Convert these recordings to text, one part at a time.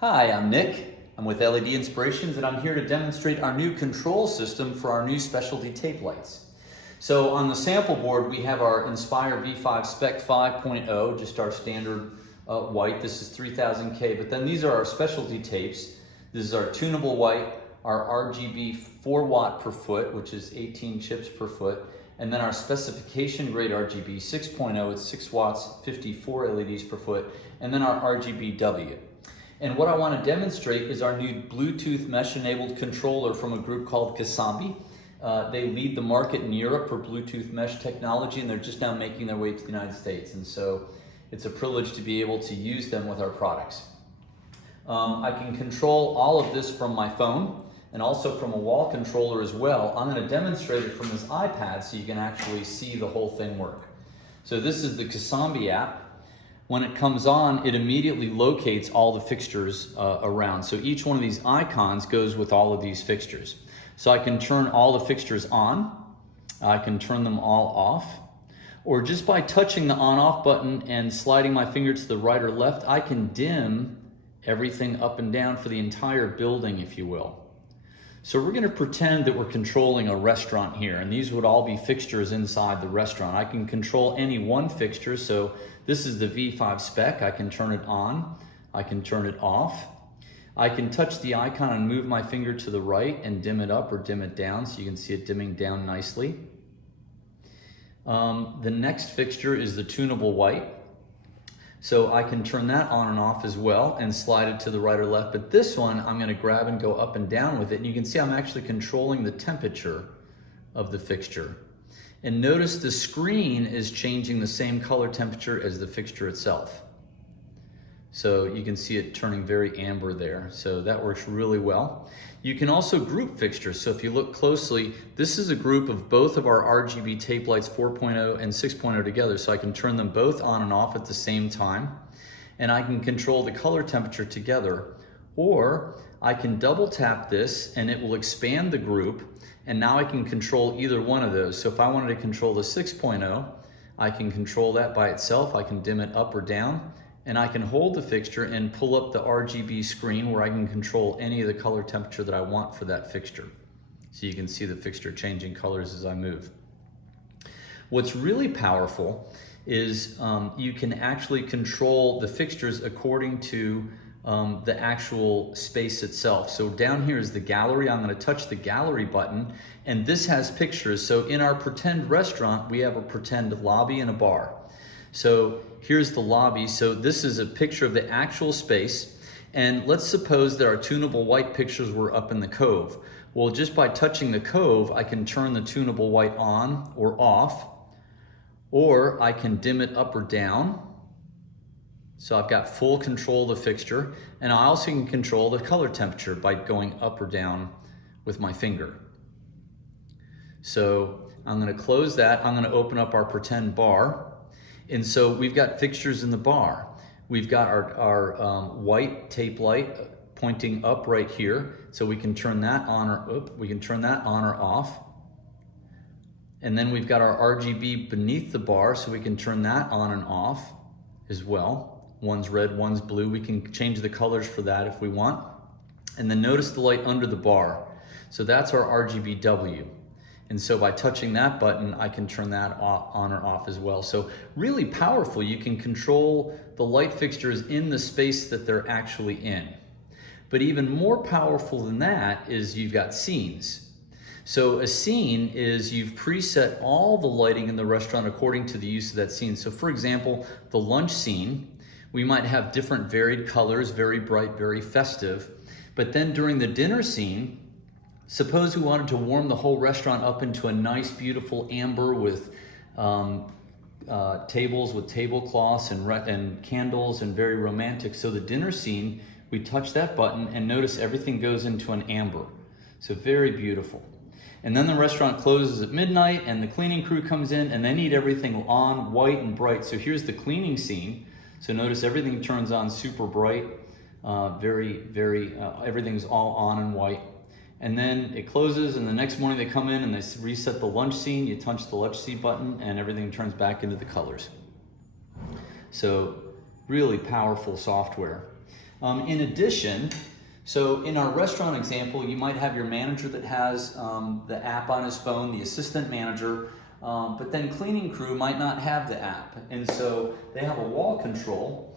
Hi, I'm Nick. I'm with LED Inspirations and I'm here to demonstrate our new control system for our new specialty tape lights. So on the sample board we have our Inspire V5 Spec 5.0, just our standard white. This is 3000K, but then these are our specialty tapes. This is our Tunable White, our RGB 4 watt per foot, which is 18 chips per foot, and then our specification grade RGB 6.0, it's 6 watts, 54 LEDs per foot, and then our RGBW. And what I want to demonstrate is our new Bluetooth mesh-enabled controller from a group called Casambi. They lead the market in Europe for Bluetooth mesh technology, and they're just now making their way to the United States. And so it's a privilege to be able to use them with our products. I can control all of this from my phone and also from a wall controller as well. I'm going to demonstrate it from this iPad so you can actually see the whole thing work. So this is the Casambi app. When it comes on, it immediately locates all the fixtures around. So each one of these icons goes with all of these fixtures. So I can turn all the fixtures on, I can turn them all off, or just by touching the on-off button and sliding my finger to the right or left, I can dim everything up and down for the entire building, if you will. So we're gonna pretend that we're controlling a restaurant here, and these would all be fixtures inside the restaurant. I can control any one fixture, so this is the V5 spec. I can turn it on, I can turn it off. I can touch the icon and move my finger to the right and dim it up or dim it down, so you can see it dimming down nicely. The next fixture is the Tunable White. So I can turn that on and off as well and slide it to the right or left. But this one, I'm gonna grab and go up and down with it. And you can see I'm actually controlling the temperature of the fixture. And notice the screen is changing the same color temperature as the fixture itself. So you can see it turning very amber there. So that works really well. You can also group fixtures. So if you look closely, this is a group of both of our RGB tape lights 4.0 and 6.0 together. So I can turn them both on and off at the same time. And I can control the color temperature together. Or I can double tap this and it will expand the group. And now I can control either one of those. So if I wanted to control the 6.0, I can control that by itself. I can dim it up or down. And I can hold the fixture and pull up the RGB screen where I can control any of the color temperature that I want for that fixture. So you can see the fixture changing colors as I move. What's really powerful is you can actually control the fixtures according to the actual space itself. So down here is the gallery. I'm going to touch the gallery button, and this has pictures. So in our pretend restaurant, we have a pretend lobby and a bar. So here's the lobby. So this is a picture of the actual space. And let's suppose that our Tunable White pictures were up in the cove. Well, just by touching the cove, I can turn the Tunable White on or off, or I can dim it up or down. So I've got full control of the fixture, and I also can control the color temperature by going up or down with my finger. So I'm going to close that. I'm going to open up our pretend bar. And so we've got fixtures in the bar. We've got our white tape light pointing up right here. So we can turn that on or off. And then we've got our RGB beneath the bar, so we can turn that on and off as well. One's red, one's blue. We can change the colors for that if we want. And then notice the light under the bar. So that's our RGBW. And so by touching that button, I can turn that on or off as well. So really powerful. You can control the light fixtures in the space that they're actually in. But even more powerful than that is you've got scenes. So a scene is you've preset all the lighting in the restaurant according to the use of that scene. So for example, the lunch scene, we might have different varied colors, very bright, very festive. But then during the dinner scene, suppose we wanted to warm the whole restaurant up into a nice, beautiful amber with tables with tablecloths and candles and very romantic. So the dinner scene, we touch that button and notice everything goes into an amber. So very beautiful. And then the restaurant closes at midnight and the cleaning crew comes in and they need everything on, white and bright. So here's the cleaning scene. So notice everything turns on super bright, everything's all on and white. And then it closes, and the next morning they come in and they reset the lunch scene. You touch the lunch scene button and everything turns back into the colors. So really powerful software. In addition, so in our restaurant example, you might have your manager that has the app on his phone, the assistant manager, but then cleaning crew might not have the app. And so they have a wall control.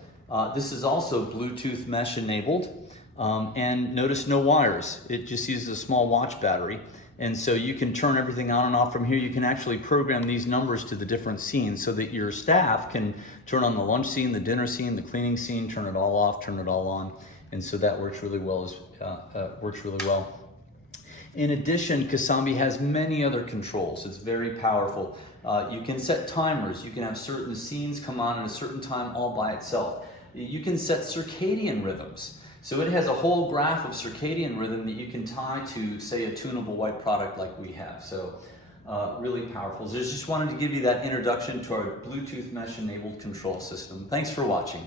This is also Bluetooth mesh enabled. And notice no wires. It just uses a small watch battery. And so you can turn everything on and off from here. You can actually program these numbers to the different scenes so that your staff can turn on the lunch scene, the dinner scene, the cleaning scene, turn it all off, turn it all on. And so that works really well. In addition, Casambi has many other controls. It's very powerful. You can set timers. You can have certain scenes come on at a certain time all by itself. You can set circadian rhythms. So it has a whole graph of circadian rhythm that you can tie to, say, a tunable white product like we have. So really powerful. So just wanted to give you that introduction to our Bluetooth mesh enabled control system. Thanks for watching.